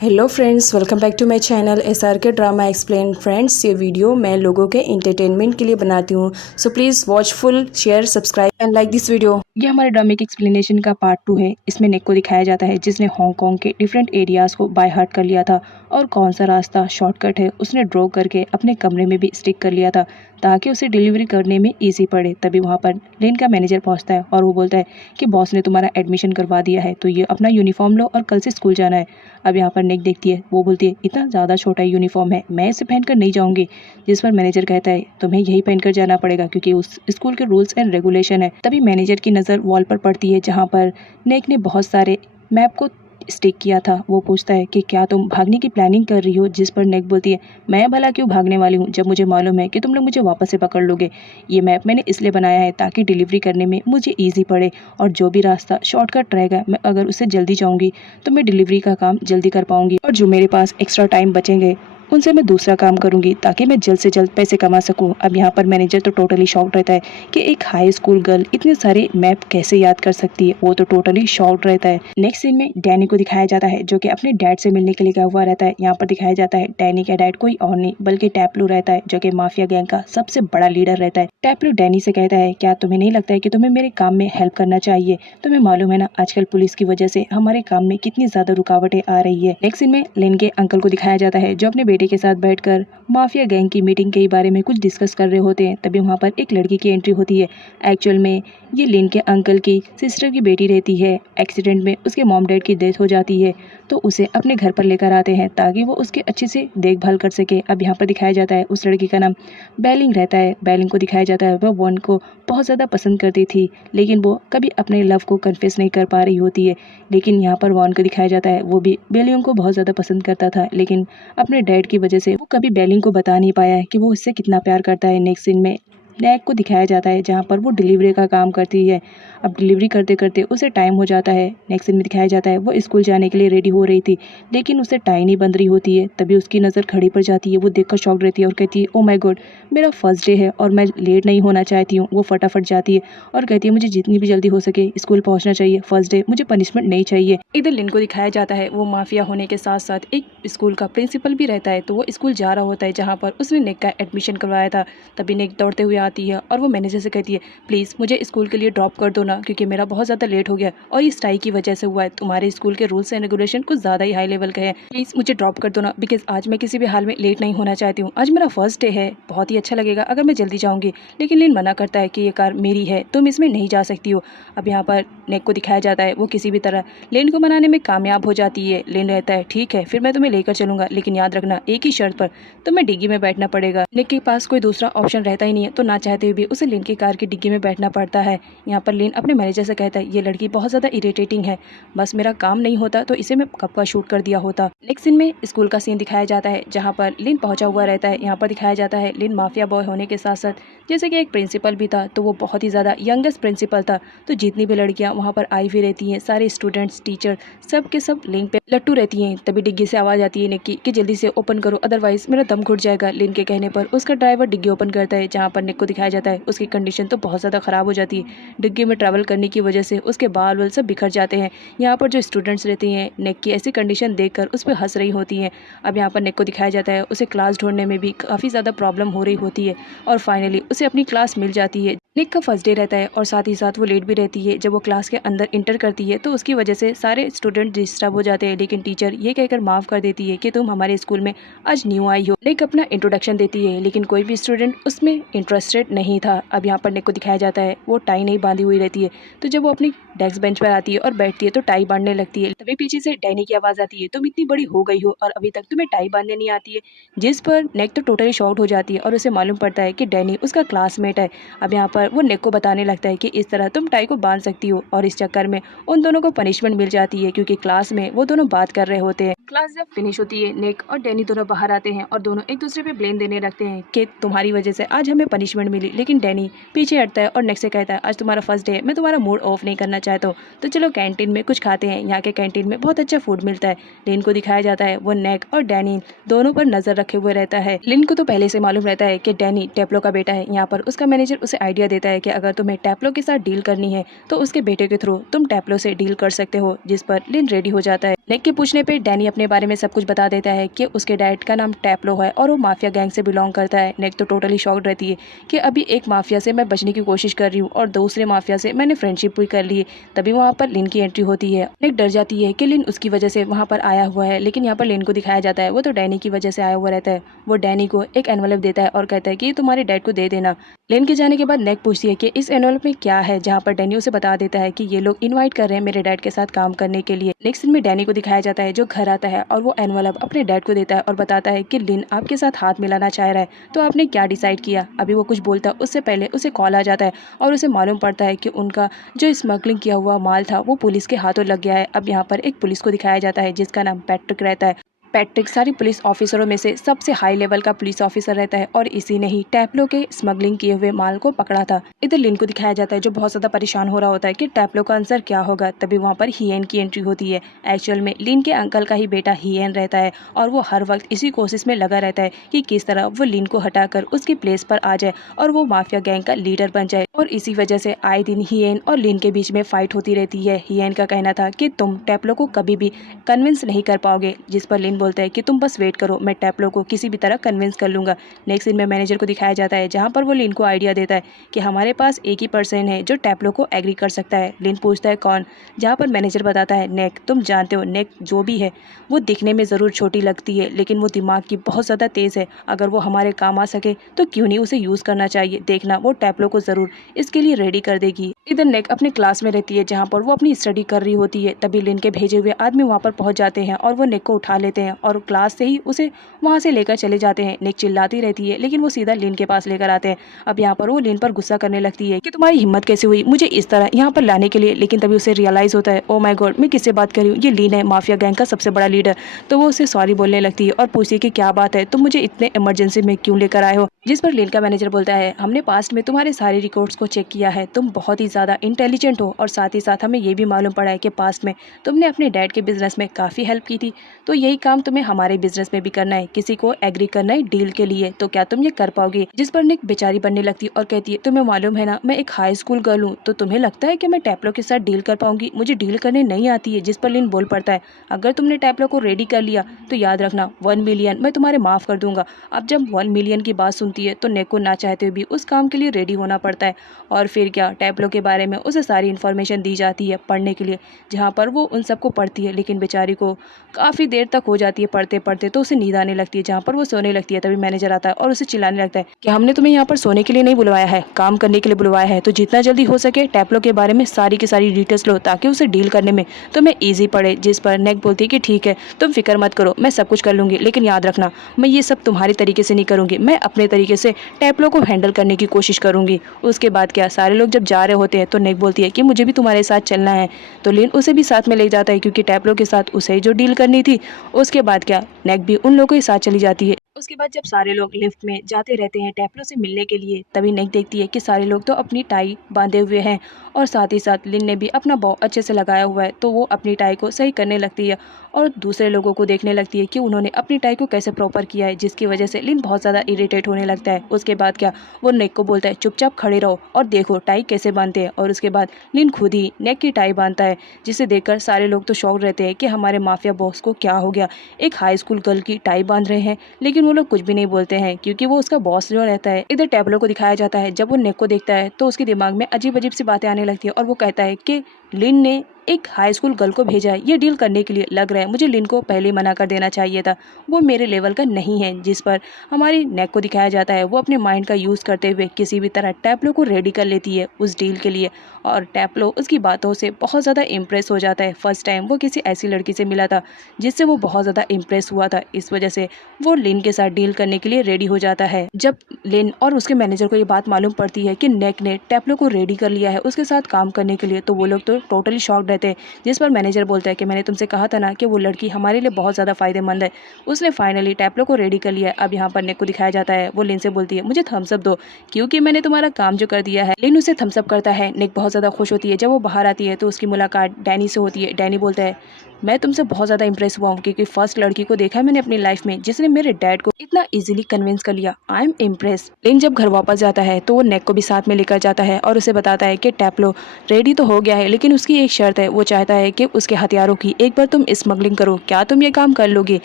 Hello friends, welcome back to my channel SRK drama explain. Friends, ये video मैं लोगों के एंटरटेनमेंट के लिए बनाती हूँ, so please watch full, share, subscribe and like this video. ये हमारे ड्रामे की एक्सप्लेनेशन का पार्ट 2 है। इसमें नेक को दिखाया जाता है जिसने हांगकांग के डिफरेंट एरियाज़ को बाय हार्ट कर लिया था और कौन सा रास्ता शॉर्टकट है उसने ड्रॉ करके अपने कमरे में भी स्टिक कर लिया था ताकि उसे डिलीवरी करने में ईजी पड़े। तभी वहाँ पर लेन का मैनेजर पहुँचता है और वो बोलता है कि बॉस ने तुम्हारा एडमिशन करवा दिया है, तो ये अपना यूनिफॉर्म लो और कल से स्कूल जाना है। अब यहाँ पर नेक देखती है, वो बोलती है इतना ज़्यादा छोटा यूनिफॉर्म है, मैं इसे पहनकर नहीं जाऊँगी। जिस पर मैनेजर कहता है तुम्हें यही पहनकर जाना पड़ेगा क्योंकि उस स्कूल के रूल्स एंड रेगुलेशन है। तभी मैनेजर की नज़र वॉल पर पड़ती है जहाँ पर नेक ने बहुत सारे मैप को स्टिक किया था। वो पूछता है कि क्या तुम भागने की प्लानिंग कर रही हो, जिस पर नेक बोलती है मैं भला क्यों भागने वाली हूँ जब मुझे मालूम है कि तुम लोग मुझे वापस से पकड़ लोगे। ये मैप मैंने इसलिए बनाया है ताकि डिलीवरी करने में मुझे ईजी पड़े और जो भी रास्ता शॉर्टकट रहेगा मैं अगर उससे जल्दी जाऊँगी तो मैं डिलीवरी का काम जल्दी कर पाऊँगी और जो मेरे पास एक्स्ट्रा टाइम बचेंगे उनसे मैं दूसरा काम करूंगी ताकि मैं जल्द से जल्द पैसे कमा सकूं। अब यहाँ पर मैनेजर तो टोटली शॉक्ड रहता है कि एक हाई स्कूल गर्ल इतने सारे मैप कैसे याद कर सकती है। वो तो टोटली शॉक्ड रहता है। नेक्स्ट सीन में डैनी को दिखाया जाता है जो कि अपने डैड से मिलने के लिए गया हुआ रहता है। यहाँ पर दिखाया जाता है डैनी का डैड कोई और नहीं बल्कि टैप्लू रहता है जो कि माफिया गैंग का सबसे बड़ा लीडर रहता है। टैप्लू डैनी से कहता है क्या तुम्हें नहीं लगता है कि तुम्हें मेरे काम में हेल्प करना चाहिए? तुम्हें मालूम है ना आजकल पुलिस की वजह से हमारे काम में कितनी ज्यादा रुकावटें आ रही है। नेक्स्ट सीन में लेन के अंकल को दिखाया जाता है जो अपने बेटे के साथ बैठकर माफिया गैंग की मीटिंग के बारे में कुछ डिस्कस कर रहे होते हैं। तभी वहाँ पर एक लड़की की एंट्री होती है। एक्चुअल में ये लिन के अंकल की सिस्टर की बेटी रहती है। एक्सीडेंट में उसके मॉम डैड की डेथ हो जाती है तो उसे अपने घर पर लेकर आते हैं ताकि वो उसके अच्छे से देखभाल कर सके। अब यहाँ पर दिखाया जाता है उस लड़की का नाम बैलिंग रहता है। बैलिंग को दिखाया जाता है वह वॉन को बहुत ज़्यादा पसंद करती थी लेकिन वो कभी अपने लव को कन्फेस नहीं कर पा रही होती है। लेकिन यहाँ पर वॉन को दिखाया जाता है वो भी बैलिंग को बहुत ज़्यादा पसंद करता था लेकिन अपने डैड की वजह से वो कभी बैलिंग को बता नहीं पाया है कि वो उससे कितना प्यार करता है। नेक्स्ट सीन में नैक को दिखाया जाता है जहाँ पर वो डिलीवरी का काम करती है। अब डिलीवरी करते करते उसे टाइम हो जाता है। नेक्स्ट सीन में दिखाया जाता है वो स्कूल जाने के लिए रेडी हो रही थी लेकिन उसे टाई नहीं बंध रही होती है। तभी उसकी नज़र घड़ी पर जाती है। वो देखकर शॉक रहती है और कहती है ओ माय गॉड, मेरा फर्स्ट डे है और मैं लेट नहीं होना चाहती हूँ। वो फटाफट जाती है और कहती है मुझे जितनी भी जल्दी हो सके स्कूल पहुँचना चाहिए, फर्स्ट डे, मुझे पनिशमेंट नहीं चाहिए। इधर लिन को दिखाया जाता है वो माफिया होने के साथ साथ एक स्कूल का प्रिंसिपल भी रहता है। तो वो स्कूल जा रहा होता है जहाँ पर उसने नेक का एडमिशन करवाया था। तभी नेक दौड़ते हुए आती है और वो मैनेजर से कहती है प्लीज़ मुझे स्कूल के लिए ड्रॉप कर दो ना क्योंकि मेरा बहुत ज़्यादा लेट हो गया और इस टाई की वजह से हुआ है। तुम्हारे स्कूल के रूल्स एंड रेगुलेशन कुछ ज़्यादा ही हाई लेवल के हैं, प्लीज़ मुझे ड्रॉप कर दो ना बिकॉज आज मैं किसी भी हाल में लेट नहीं होना चाहती हूँ। आज मेरा फर्स्ट डे है, बहुत ही अच्छा लगेगा अगर मैं जल्दी जाऊँगी। लेकिन लिन मना करता है कि ये कार मेरी है, तुम इसमें नहीं जा सकती हो। अब यहाँ पर नेक को दिखाया जाता है वो किसी भी तरह लेन को मनाने में कामयाब हो जाती है। लेन रहता है ठीक है फिर मैं तुम्हें लेकर चलूंगा लेकिन याद रखना एक ही शर्त पर, तुम्हें डिग्गी में बैठना पड़ेगा। नेक के पास कोई दूसरा ऑप्शन रहता ही नहीं है तो ना चाहते हुए भी उसे लेन की कार की डिग्गी में बैठना पड़ता है। यहाँ पर लेन अपने मैनेजर से कहता है ये लड़की बहुत ज़्यादा इरिटेटिंग है, बस मेरा काम नहीं होता तो इसे मैं कब का शूट कर दिया होता। नेक्स्ट सीन में स्कूल का सीन दिखाया जाता है जहाँ पर लिन पहुंचा हुआ रहता है। यहाँ पर दिखाया जाता है लिन माफिया बॉय होने के साथ साथ जैसे कि एक प्रिंसिपल भी था तो वो बहुत ही ज़्यादा यंगेस्ट प्रिंसिपल था। तो जितनी भी लड़कियाँ वहाँ पर आई हुई रहती हैं, सारे स्टूडेंट्स, टीचर, सब के सब लिन पे लट्टू रहती हैं। तभी डिग्गी से आवाज़ आती है निक की कि जल्दी से ओपन करो अदरवाइज मेरा दम घुट जाएगा। लिन के कहने पर उसका ड्राइवर डिग्गी ओपन करता है जहाँ पर निक को दिखाया जाता है उसकी कंडीशन तो बहुत ज़्यादा ख़राब हो जाती है। डिग्गी में ट्रैवल करने की वजह से उसके बाल वाल सब बिखर जाते हैं। यहाँ पर जो स्टूडेंट्स रहती हैं निक की ऐसी कंडीशन देखकर उस पर हंस रही होती हैं। अब यहाँ पर निक को दिखाया जाता है उसे क्लास ढूंढने में भी काफ़ी ज़्यादा प्रॉब्लम हो रही होती है और फाइनली उसे अपनी क्लास मिल जाती है। निक का फर्स्ट डे रहता है और साथ ही साथ वो लेट भी रहती है। जब वो क्लास के अंदर इंटर करती है तो उसकी वजह से सारे स्टूडेंट डिस्टर्ब हो जाते हैं लेकिन टीचर ये कहकर माफ़ कर देती है कि तुम हमारे स्कूल में आज न्यू आई हो। निक अपना इंट्रोडक्शन देती है लेकिन कोई भी स्टूडेंट उसमें इंटरेस्टेड नहीं था। अब यहाँ पर निक को दिखाया जाता है वो टाई नहीं बांधी हुई रहती है तो जब वो अपनी डेस्क बेंच पर आती है और बैठती है तो टाई बांधने लगती है। तभी पीछे से डैनी की आवाज़ आती है तुम इतनी बड़ी हो गई हो और अभी तक तुम्हें टाई बांधने नहीं आती है। जिस पर नेक तो टोटली शॉक्ड हो जाती है और उसे मालूम पड़ता है कि डैनी उसका क्लासमेट है। अब यहाँ पर वो नेक को बताने लगता है कि इस तरह तुम टाई को बांध सकती हो और इस चक्कर में उन दोनों को पनिशमेंट मिल जाती है क्योंकि क्लास में वो दोनों बात कर रहे होते हैं। क्लास जब फिनिश होती है नेक और डैनी दोनों बाहर आते हैं और दोनों एक दूसरे पे ब्लेम देने लगते हैं कि तुम्हारी वजह से आज हमें पनिशमेंट मिली। लेकिन डैनी पीछे हटता है और नेक से कहता है आज तुम्हारा फर्स्ट डे है, मैं तुम्हारा मूड ऑफ नहीं करना चाहता हूँ तो चलो कैंटीन में कुछ खाते हैं। यहाँ के कैंटीन में बहुत अच्छा फूड मिलता है। लिन को दिखाया जाता है वो नेक और डैनी दोनों पर नजर रखे हुए रहता है। लिन को तो पहले से मालूम रहता है कि डैनी टेप्लो का बेटा है। यहाँ पर उसका मैनेजर उसे आइडिया देता है कि अगर तुम्हें टेप्लो के साथ डील करनी है तो उसके बेटे के थ्रू तुम टेप्लो से डील कर सकते हो, जिस पर लिन रेडी हो जाता है। नेक के पूछने पे डैनी अपने बारे में सब कुछ बता देता है कि उसके डैड का नाम टैप्लो है और वो माफिया गैंग से बिलोंग करता है। नेक तो टोटली शॉक्ड रहती है कि अभी एक माफिया से मैं बचने की कोशिश कर रही हूँ और दूसरे माफिया से मैंने फ्रेंडशिप भी कर ली है। तभी वहाँ पर लिन की एंट्री होती है। नेक डर जाती है कि लिन उसकी वजह से वहाँ पर आया हुआ है, लेकिन यहाँ पर लिन को दिखाया जाता है वो तो डैनी की वजह से आया हुआ रहता है। वो डैनी को एक एनवलप देता है और कहता है कि तुम्हारे डैड को दे देना। लेन के जाने के बाद नेक पूछती है कि इस एनवलप में क्या है, जहाँ पर डैनी उसे बता देता है कि ये लोग इनवाइट कर रहे हैं मेरे डैड के साथ काम करने के लिए। नेक्स्ट सीन में डैनी को दिखाया जाता है जो घर आता है और वो एनवलप अपने डैड को देता है और बताता है कि लिन आपके साथ हाथ मिलाना चाह रहा है, तो आपने क्या डिसाइड किया। अभी वो कुछ बोलता उससे पहले उसे कॉल आ जाता है और उसे मालूम पड़ता है कि उनका जो स्मगलिंग किया हुआ माल था वो पुलिस के हाथों लग गया है। अब यहाँ पर एक पुलिस को दिखाया जाता है जिसका नाम पैट्रिक रहता है। पैट्रिक सारी पुलिस ऑफिसरों में से सबसे हाई लेवल का पुलिस ऑफिसर रहता है और इसी ने ही टैप्लो के स्मगलिंग किए हुए माल को पकड़ा था। इधर लिन को दिखाया जाता है जो बहुत ज्यादा परेशान हो रहा होता है कि टैप्लो का आंसर क्या होगा। तभी वहाँ पर हियन की एंट्री होती है। एक्चुअल में लिन के अंकल का ही बेटा हियन रहता है और वो हर वक्त इसी कोशिश में लगा रहता है कि किस तरह वो लिन को हटाकर उसकी प्लेस पर आ जाए और वो माफिया गैंग का लीडर बन जाए। और इसी वजह से आए दिन हियन और लिन के बीच में फाइट होती रहती है। हियन का कहना था कि तुम टैप्लो को कभी भी कन्विंस नहीं कर पाओगे, जिस पर लिन बोलता है कि तुम बस वेट करो, मैं टैप्लो को किसी भी तरह कन्विंस कर लूंगा। नेक्स्ट सीन में मैनेजर को दिखाया जाता है जहां पर वो लिन को आइडिया देता है कि हमारे पास एक ही पर्सन है जो टैप्लो को एग्री कर सकता है। लिन पूछता है कौन, जहां पर मैनेजर बताता है नेक। तुम जानते हो नेक जो भी है वो दिखने में ज़रूर छोटी लगती है लेकिन वो दिमाग की बहुत ज़्यादा तेज़ है। अगर वो हमारे काम आ सके तो क्यों नहीं उसे यूज़ करना चाहिए। देखना वो टैप्लो को ज़रूर इसके लिए रेडी कर देगी। इधर नेक अपने क्लास में रहती है जहाँ पर वो अपनी स्टडी कर रही होती है। तभी लिन के भेजे हुए आदमी वहाँ पर पहुँच जाते हैं और वो नेक को उठा लेते हैं और क्लास से ही उसे वहाँ से लेकर चले जाते हैं। नेक चिल्लाती रहती है लेकिन वो सीधा लिन के पास लेकर आते हैं। अब यहाँ पर वो लिन पर गुस्सा करने लगती है कि तुम्हारी हिम्मत कैसे हुई मुझे इस तरह यहाँ पर लाने के लिए। लेकिन तभी उसे रियलाइज होता है ओ माय गॉड मैं किससे बात कर रही हूँ, ये लिन है माफिया गैंग का सबसे बड़ा लीडर। तो वो उसे सॉरी बोलने लगती है और पूछती है कि क्या बात है, तुम मुझे इतने इमरजेंसी में क्यों लेकर आए हो। जिस पर लिन का मैनेजर बोलता है हमने पास्ट में तुम्हारे सारे रिकॉर्ड्स को चेक किया है, तुम बहुत ही ज़्यादा इंटेलिजेंट हो और साथ ही साथ हमें ये भी मालूम पड़ा है कि पास्ट में तुमने अपने डैड के बिजनेस में काफ़ी हेल्प की थी, तो यही काम तुम्हें हमारे बिजनेस में भी करना है। किसी को एग्री करना है डील के लिए, तो क्या तुम ये कर पाओगे। जिस पर निक बेचारी बनने लगती है और कहती है तुम्हें मालूम है ना मैं एक हाई स्कूल गर्ल हूँ, तो तुम्हें लगता है कि मैं टैप्लो के साथ डील कर पाऊंगी, मुझे डील करने नहीं आती है। जिस पर लिन बोल पड़ता है अगर तुमने टैप्लो को रेडी कर लिया तो याद रखना 1 मिलियन मैं तुम्हारे माफ़ कर दूंगा। अब जब 1 मिलियन की बात सुनती है तो नेक को ना चाहते हुए भी उस काम के लिए रेडी होना पड़ता है। और फिर क्या टैप्लो के बारे में उसे सारी इन्फॉर्मेशन दी जाती है पढ़ने के लिए, जहाँ पर वो उन सबको पढ़ती है लेकिन बेचारी को काफ़ी देर तक हो जाती है पढ़ते पढ़ते, तो उसे नींद आने लगती है जहाँ पर वो सोने लगती है। तभी मैनेजर आता है और उसे चिल्लाने लगता है कि हमने तुम्हें यहाँ पर सोने के लिए नहीं बुलवाया है, काम करने के लिए बुलवाया है, तो जितना जल्दी हो सके टैप्लो के बारे में सारी की सारी डिटेल्स लो ताकि उसे डील करने में तुम्हें ईजी पड़े। जिस पर नेक बोलती है कि ठीक है तुम फिक्र मत करो मैं सब कुछ कर लूँगी, लेकिन याद रखना मैं ये सब तुम्हारे तरीके से नहीं करूँगी, मैं अपने तरीके से टैप्लो को हैंडल करने की कोशिश करूँगी। उसके बाद क्या सारे लोग जब जा रहे होते हैं तो नेक बोलती है कि मुझे भी तुम्हारे साथ चलना है, तो लिन उसे भी साथ में ले जाता है क्योंकि टैप्लो के साथ उसे जो डील करनी थी। उसके बाद क्या नेक भी उन लोगों के साथ चली जाती है। उसके बाद जब सारे लोग लिफ्ट में जाते रहते हैं टैप्लो से मिलने के लिए, तभी नेक देखती है कि सारे लोग तो अपनी टाई बांधे हुए हैं और साथ ही साथ लिन ने भी अपना बॉ अच्छे से लगाया हुआ है, तो वो अपनी टाई को सही करने लगती है और दूसरे लोगों को देखने लगती है कि उन्होंने अपनी टाई को कैसे प्रॉपर किया है, जिसकी वजह से लिन बहुत ज़्यादा इरिटेट होने लगता है। उसके बाद क्या वो नेक को बोलता है चुपचाप खड़े रहो और देखो टाई कैसे बांधते हैं, और उसके बाद लिन खुद ही नेक की टाई बांधता है, जिसे देखकर सारे लोग तो शॉक रहते हैं कि हमारे माफिया बॉस को क्या हो गया, एक हाई स्कूल गर्ल की टाई बांध रहे हैं। लेकिन वो लोग कुछ भी नहीं बोलते हैं क्योंकि वो उसका बॉस जो रहता है। इधर टैब्लो को दिखाया जाता है जब वो नेक को देखता है तो उसके दिमाग में अजीब अजीब सी बातें आने लगती है और वो कहता है कि लिन ने एक हाई स्कूल गर्ल को भेजा है ये डील करने के लिए, लग रहा है मुझे लिन को पहले ही मना कर देना चाहिए था, वो मेरे लेवल का नहीं है। जिस पर हमारी नेक को दिखाया जाता है वो अपने माइंड का यूज़ करते हुए किसी भी तरह टैप्लो को रेडी कर लेती है उस डील के लिए, और टैप्लो उसकी बातों से बहुत ज़्यादा इम्प्रेस हो जाता है। फर्स्ट टाइम वो किसी ऐसी लड़की से मिला था जिससे वो बहुत ज़्यादा इम्प्रेस हुआ था, इस वजह से वो लिन के साथ डील करने के लिए रेडी हो जाता है। जब लिन और उसके मैनेजर को ये बात मालूम पड़ती है कि नेक ने टैप्लो को रेडी कर लिया है उसके साथ काम करने के लिए, तो वो लोग तो टोटली शॉक्ड रहते हैं। जिस पर मैनेजर बोलता है कि मैंने तुमसे कहा था ना कि वो लड़की हमारे लिए बहुत ज़्यादा फायदेमंद है, उसने फाइनली टैप्लो को रेडी कर लिया है। अब यहाँ पर नेक को दिखाया जाता है वो लिन से बोलती है मुझे थम्सअप दो क्योंकि मैंने तुम्हारा काम जो कर दिया है। लिन उसे थम्सअप करता है। नेक बहुत ज़्यादा खुश होती है। जब वो बाहर आती है तो उसकी मुलाकात डैनी से होती है। डैनी बोलता है मैं तुमसे बहुत ज़्यादा इंप्रेस हुआ हूँ क्योंकि फर्स्ट लड़की को देखा है मैंने अपनी लाइफ में जिसने मेरे डैड को इतना इजीली कन्विंस कर लिया, आई एम इम्प्रेस। लिन जब घर वापस जाता है तो वो नेक को भी साथ में लेकर जाता है और उसे बताता है कि टैप्लो रेडी तो हो गया है लेकिन लेकिन उसकी एक शर्त है, वो चाहता है कि उसके हथियारों की एक बार तुम स्मगलिंग करो। क्या तुम ये काम कर लोगे?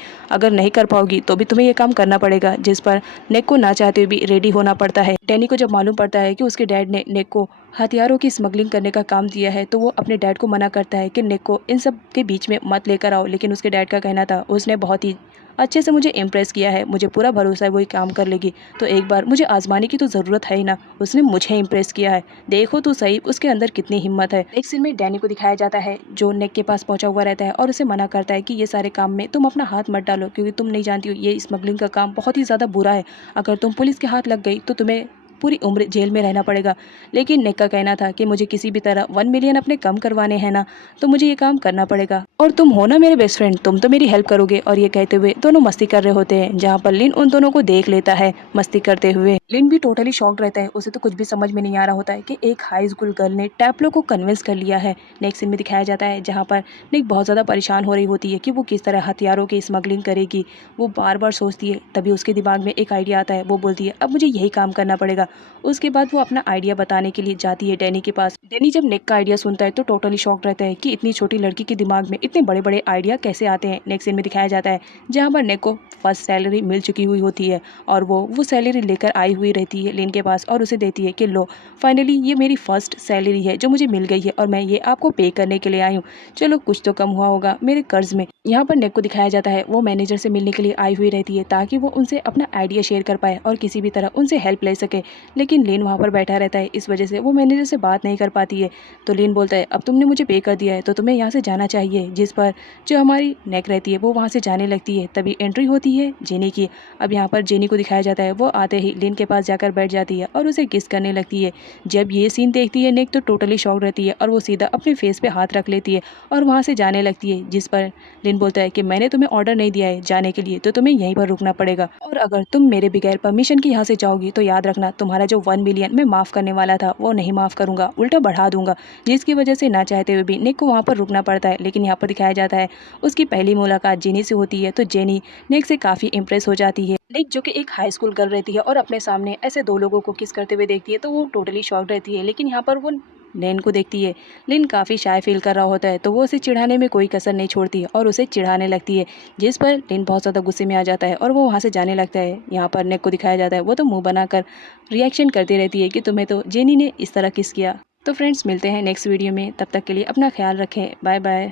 अगर नहीं कर पाओगी तो भी तुम्हें ये काम करना पड़ेगा, जिस पर नेक को ना चाहते हुए भी रेडी होना पड़ता है। डैनी को जब मालूम पड़ता है कि उसके डैड ने नेक को हथियारों की स्मगलिंग करने का काम दिया है, तो वो अपने डैड को मना करता है कि नेक को इन सब के बीच में मत लेकर आओ। लेकिन उसके डैड का कहना था, उसने बहुत ही अच्छे से मुझे इम्प्रेस किया है, मुझे पूरा भरोसा है वो ये काम कर लेगी, तो एक बार मुझे आजमाने की तो ज़रूरत है ही ना। उसने मुझे इम्प्रेस किया है, देखो तो सही उसके अंदर कितनी हिम्मत है। एक सीन में डैनी को दिखाया जाता है जो नेक के पास पहुंचा हुआ रहता है और उसे मना करता है कि ये सारे काम में तुम अपना हाथ मत डालो, क्योंकि तुम नहीं जानती हो ये स्मगलिंग का काम बहुत ही ज़्यादा बुरा है। अगर तुम पुलिस के हाथ लग गई तो तुम्हें पूरी उम्र जेल में रहना पड़ेगा। लेकिन नेक का कहना था कि मुझे किसी भी तरह 1 मिलियन अपने कम करवाने हैं ना, तो मुझे ये काम करना पड़ेगा। और तुम हो ना मेरे बेस्ट फ्रेंड, तुम तो मेरी हेल्प करोगे। और ये कहते हुए दोनों मस्ती कर रहे होते हैं, जहाँ पर लिन उन दोनों को देख लेता है मस्ती करते हुए। लिन भी टोटली शॉक्ड रहता है, उसे तो कुछ भी समझ में नहीं आ रहा होता है कि एक हाई स्कूल गर्ल ने टैप्लो को कन्विंस कर लिया है। नेक्स्ट सीन में दिखाया जाता है जहाँ पर निक बहुत ज़्यादा परेशान हो रही होती है कि वो किस तरह हथियारों की स्मगलिंग करेगी। वो बार बार सोचती है, तभी उसके दिमाग में एक आइडिया आता है। वो बोलती है अब मुझे यही काम करना पड़ेगा। उसके बाद वो अपना आइडिया बताने के लिए जाती है डैनी के पास। डैनी जब नेक का आइडिया सुनता है तो टोटली शॉक्ड रहता है कि इतनी छोटी लड़की के दिमाग में इतने बड़े बड़े आइडिया कैसे आते हैं। नेक्स्ट सीन में दिखाया जाता है जहाँ पर नेक को फर्स्ट सैलरी मिल चुकी हुई होती है और वो सैलरी लेकर आई हुई रहती है लिन के पास और उसे देती है कि लो, फाइनली ये मेरी फर्स्ट सैलरी है जो मुझे मिल गई है और मैं ये आपको पे करने के लिए आई हूँ। चलो कुछ तो कम हुआ होगा मेरे कर्ज में। यहाँ पर नेक को दिखाया जाता है वो मैनेजर से मिलने के लिए आई हुई रहती है ताकि वो उनसे अपना आइडिया शेयर कर पाए और किसी भी तरह उनसे हेल्प ले सके। लेकिन लिन वहाँ पर बैठा रहता है, इस वजह से वो मैनेजर से बात नहीं कर पाती है। तो लिन बोलता है अब तुमने मुझे पे कर दिया है तो तुम्हें यहाँ से जाना चाहिए, जिस पर जो हमारी नेक रहती है वो वहाँ से जाने लगती है। तभी एंट्री होती है जेनी की। अब यहाँ पर जेनी को दिखाया जाता है वो आते ही लिन के पास जाकर बैठ जाती है और उसे किस करने लगती है। जब ये सीन देखती है नेक तो टोटली शॉक रहती है और वो सीधा अपने फेस पे हाथ रख लेती है और वहाँ से जाने लगती है, जिस पर लिन बोलता है कि मैंने तुम्हें ऑर्डर नहीं दिया है जाने के लिए, तो तुम्हें यहीं पर रुकना पड़ेगा और अगर तुम मेरे बगैर परमिशन के यहाँ से जाओगी तो याद रखना तुम्हारा जो 1 मिलियन मैं माफ़ करने वाला था वो नहीं माफ़ करूँगा, उल्टा बढ़ा दूंगा। जिसकी वजह से ना चाहते हुए भी निक को वहाँ पर रुकना पड़ता है। लेकिन यहाँ पर दिखाया जाता है उसकी पहली मुलाकात जेनी से होती है, तो जेनी निक से काफ़ी इम्प्रेस हो जाती है। निक जो कि एक हाई स्कूल गर्ल रहती है और अपने सामने ऐसे दो लोगों को किस करते हुए देखती है तो वो टोटली शॉक्ड रहती है। लेकिन यहाँ पर वो लिन को देखती है, लिन काफ़ी शाय फील कर रहा होता है तो वो उसे चिढ़ाने में कोई कसर नहीं छोड़ती है और उसे चिढ़ाने लगती है, जिस पर लिन बहुत ज़्यादा गुस्से में आ जाता है और वो वहाँ से जाने लगता है। यहाँ पर निक को दिखाया जाता है वो तो मुंह बनाकर रिएक्शन करती रहती है कि तुम्हें तो जेनी ने इस तरह किस किया। तो फ्रेंड्स मिलते हैं नेक्स्ट वीडियो में, तब तक के लिए अपना ख्याल रखें, बाय बाय।